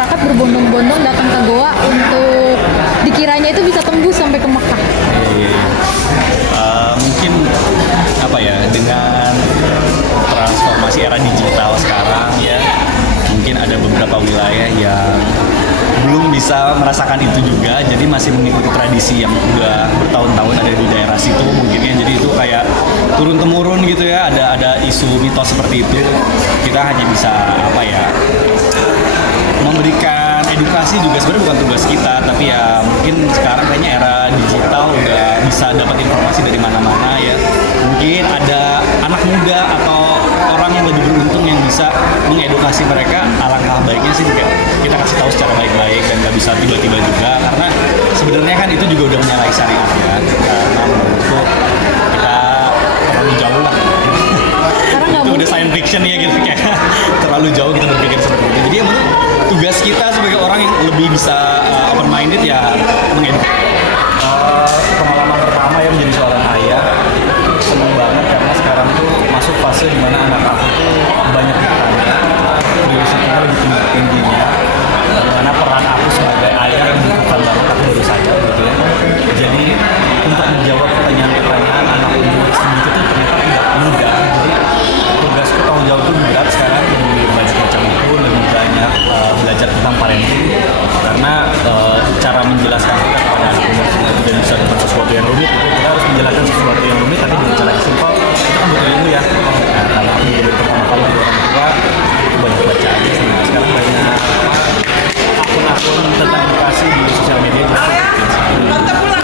masyarakat berbondong-bondong datang ke Goa untuk dikiranya itu bisa tembus sampai ke Mekah. Mungkin apa ya, dengan transformasi era digital sekarang ya, mungkin ada beberapa wilayah yang belum bisa merasakan itu juga, jadi masih mengikuti tradisi yang udah bertahun-tahun ada di daerah situ mungkinnya. Jadi itu kayak turun temurun gitu ya, ada isu mitos seperti itu. Kita hanya bisa apa ya, memberikan edukasi juga sebenarnya bukan tugas kita, tapi ya mungkin sekarang kayaknya era digital udah bisa dapat informasi dari mana-mana ya. Mungkin ada anak muda atau orang yang lebih beruntung yang bisa mengedukasi mereka. Alangkah baiknya sih kita kasih tahu secara baik-baik dan nggak bisa tiba-tiba juga, karena sebenarnya kan itu juga udah menyalahi syariat ya. Karena menurutku kita terlalu jauh lah. Itu udah science fiction ya gitu, kayak terlalu jauh kita berpikir seperti itu. Jadi ya menurut tugas kita sebagai orang yang lebih bisa open minded ya mengedukasi. Pengalaman pertama ya menjadi seorang ayah, seneng banget karena sekarang tuh masuk fase dimana anak aku tuh banyak ditanya, curiosity-nya lebih tingginya, dimana peran aku sebagai ayah yang bukan banget aku baru saja gitu ya. Jadi untuk menjawab pertanyaan-pertanyaan anak umur segitu tuh ternyata tidak mudah. Jadi tugasku tanggung jawab itu berat sekarang, lebih banyak baca buku, lebih banyak belajar tentang parenting, karena cara menjelaskan kita kepada anak umur itu tidak bisa dengan sesuatu yang rumit. Kita harus menjelaskan sesuatu yang rumit tapi dengan cara yang simpel. Itu kan butuh ilmu ya. Nah, karena aku jadi pertama kali di orang tua, aku banyak baca aja sih. Sekarang banyak akun-akun tentang edukasi di sosial media juga.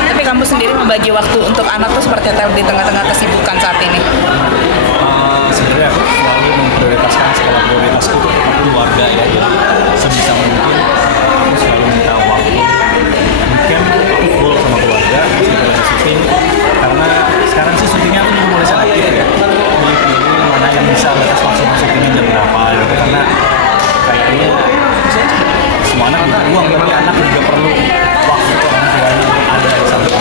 Tapi kamu sendiri membagi waktu untuk anak tuh seperti apa di tengah-tengah kesibukan saat ini? Sebenarnya aku selalu memprioritaskan skala prioritasku itu keluarga ya. Jadi sebisa mungkin aku selalu minta waktu weekend aku full sama keluarga, sebelum syuting. Karena sekarang sih syutingnya aku juga mulai selektif ya. Pilih mana yang bisa batas maksimal syutingnya jam berapa gitu. Karena kayaknya semua anak butuh uang, tapi anak juga perlu waktu orang tuanya untuk ada di samping.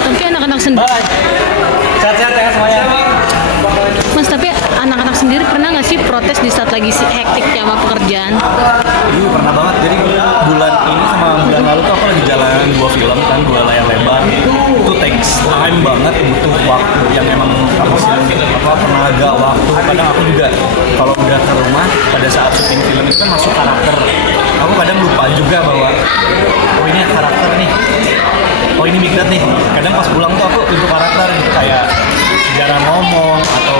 Tapi anak-anak sendiri. Bye. Sehat-sehat ya semuanya. Mas, tapi anak-anak sendiri pernah nggak sih protes di saat lagi hektik sama pekerjaan? Pernah banget. Jadi bulan ini sama bulan lalu tuh aku lagi jalan 2 film kan, 2 layar lebar. Itu takes time banget, butuh waktu yang emang habisin tenaga, waktu. Kadang aku juga kalau udah ke rumah pada saat syuting film itu kan masuk karakter. Aku kadang lupa juga bahwa oh ini karakter nih, oh ini Mikdad nih. Kadang pas pulang tuh aku untuk karakter gitu, kayak jarang ngomong atau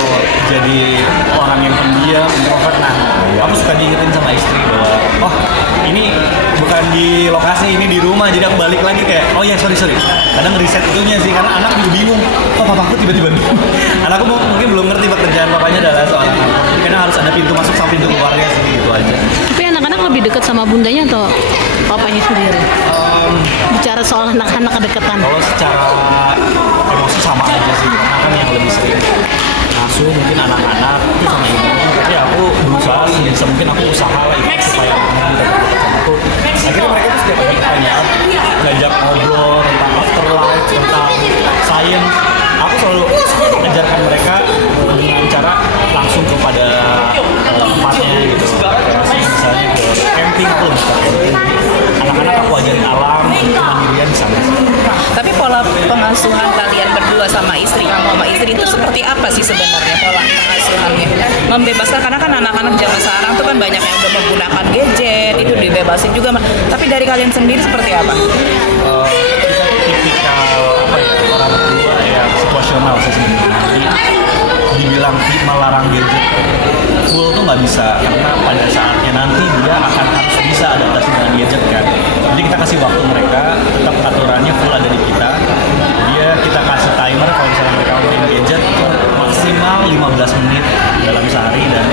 jadi orang yang pendiam, introvert. Nah, aku suka diingetin sama istri bahwa oh ini bukan di lokasi, ini di rumah. Jadi aku balik lagi kayak oh ya sorry. Kadang riset itunya sih, karena anak juga bingung. Kok papaku tiba-tiba bingung? Anakku mungkin belum ngerti pekerjaan papanya adalah seorang anak. Jadi kadang harus ada pintu masuk sama pintu keluarnya sih, gitu aja. Tapi anak-anak lebih dekat sama bundanya atau papanya sendiri? Bicara soal anak-anak kedekatan. Kalau secara emosi sama aja sih, karena kan yang lebih sering ngasuh mungkin anak-anak itu sama ibu. Tapi aku berusaha sebisa mungkin aku usaha lah itu supaya anak bisa dekat sama aku. Akhirnya mereka tuh setiap ada pertanyaan ngajak ngobrol tentang afterlife, tentang science. Aku selalu mengajarkan mereka dengan cara langsung kepada tempatnya gitu. Misalnya ke camping, aku lebih suka camping. Anak-anak aku ajarin alam, kemandirian di sana. Tapi pola pengasuhan kalian berdua sama istri, kamu sama istri itu seperti apa sih sebenarnya pola pengasuhannya? Membebaskan, karena kan anak-anak zaman sekarang tuh kan banyak yang udah menggunakan gadget, itu dibebasin juga. Tapi dari kalian sendiri seperti apa? Kita tipikal apa ya, orang tua yang situasional sih sebenarnya. Jadi dibilang melarang gadget full tuh nggak bisa, karena pada saatnya nanti dia akan harus bisa adaptasi dengan gadget kan. Jadi kita kasih waktu mereka, tetap aturannya full ada di kita. Kita kasih timer kalau misalnya mereka main gadget maksimal 15 menit dalam sehari, dan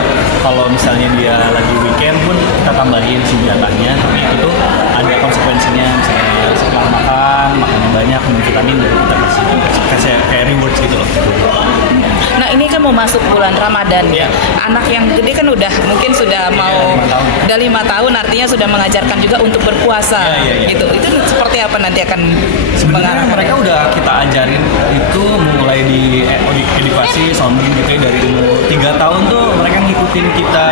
kalau misalnya dia lagi weekend pun kita tambahin senjatanya, tapi itu tuh ada konsekuensinya. Misalnya setelah makan banyak, minum vitamin, dan kita kasih kayak rewards gitu loh. Nah ini kan mau masuk bulan Ramadan ya. Anak yang gede kan mungkin sudah mau udah 5 tahun, artinya sudah mengajarkan juga untuk berpuasa gitu. Itu seperti apa nanti akan sebenarnya mereka udah kita ajarin itu mulai di edukasi sounding gitu ya, dari umur 3 tahun tuh mereka ngikutin kita.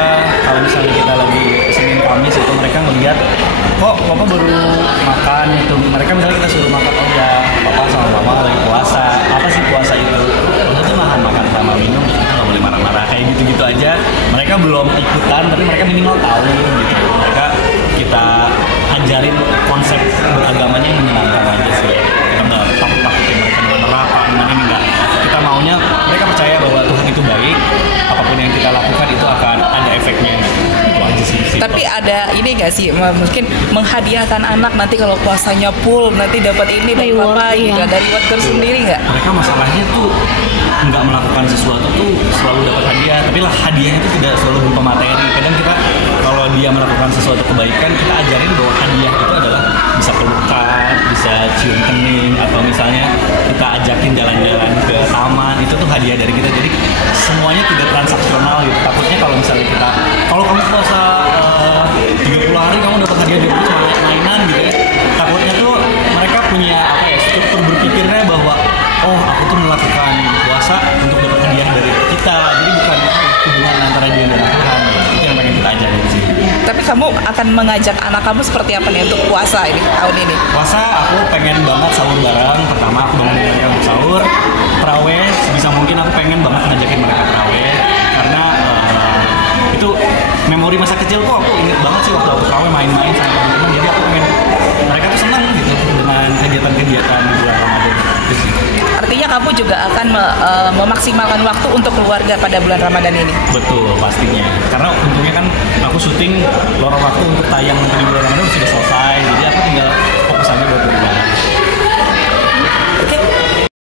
Kalau misalnya kita lagi Senin Kamis itu mereka lihat kok papa baru makan itu, mereka misalnya kita suruh makan, oh ya papa sama mama lagi puasa, apa sih puasa itu? Itu nahan makan sama minum, kita nggak boleh marah-marah kayak gitu-gitu aja. Mereka belum ikutan tapi mereka minimal tahu gitu. Mereka kita ajarin konsep beragamanya yang menyenangkan aja sih. Kita nggak takut-takutin mereka dengan neraka, gimana ini enggak. Kita maunya mereka percaya bahwa Tuhan itu baik, apapun yang kita lakukan itu akan ada efeknya gitu. Itu aja sih. Tapi ada ini nggak sih, mungkin menghadiahkan anak nanti kalau puasanya full nanti dapat ini dari Reward, papa iya. juga dari worker sendiri nggak? Mereka masalahnya tuh nggak melakukan sesuatu tuh selalu dapat hadiah, tapi lah hadiahnya itu tidak selalu berupa materi. Kadang kita kalau dia melakukan sesuatu kebaikan, kita ajarin bahwa hadiah itu adalah bisa pelukan, bisa cium kening, atau misalnya kita ajakin jalan-jalan ke taman, itu tuh hadiah dari kita. Jadi semuanya tidak transaksional gitu. Takutnya kalau misalnya kita, kalau kamu puasa 30 hari kamu dapat hadiah dari itu cuma mainan gitu ya. Takutnya tuh mereka punya apa ya, struktur berpikirnya bahwa oh aku tuh melakukan puasa untuk dapat hadiah dari kita. Jadi bukan hubungan antara dia dan Tuhan. Itu yang pengen kita ajarin sih. Tapi kamu akan mengajak anak kamu seperti apa nih untuk puasa ini tahun ini? Puasa aku pengen banget sahur bareng. Pertama aku bangun mereka untuk sahur. Terawih sebisa mungkin aku pengen banget ngajakin mereka terawih. Karena itu memori masa kecil tuh aku inget banget sih waktu aku terawih main-main sama teman-teman. Jadi aku pengen mereka tuh senang gitu dengan kegiatan-kegiatan di bulan Ramadan. Itu sih. Artinya kamu juga akan memaksimalkan waktu untuk keluarga pada bulan Ramadan ini. Betul, pastinya. Karena untungnya kan aku syuting lorong waktu untuk tayang nanti di bulan Ramadan sudah selesai. Jadi aku tinggal fokus aja buat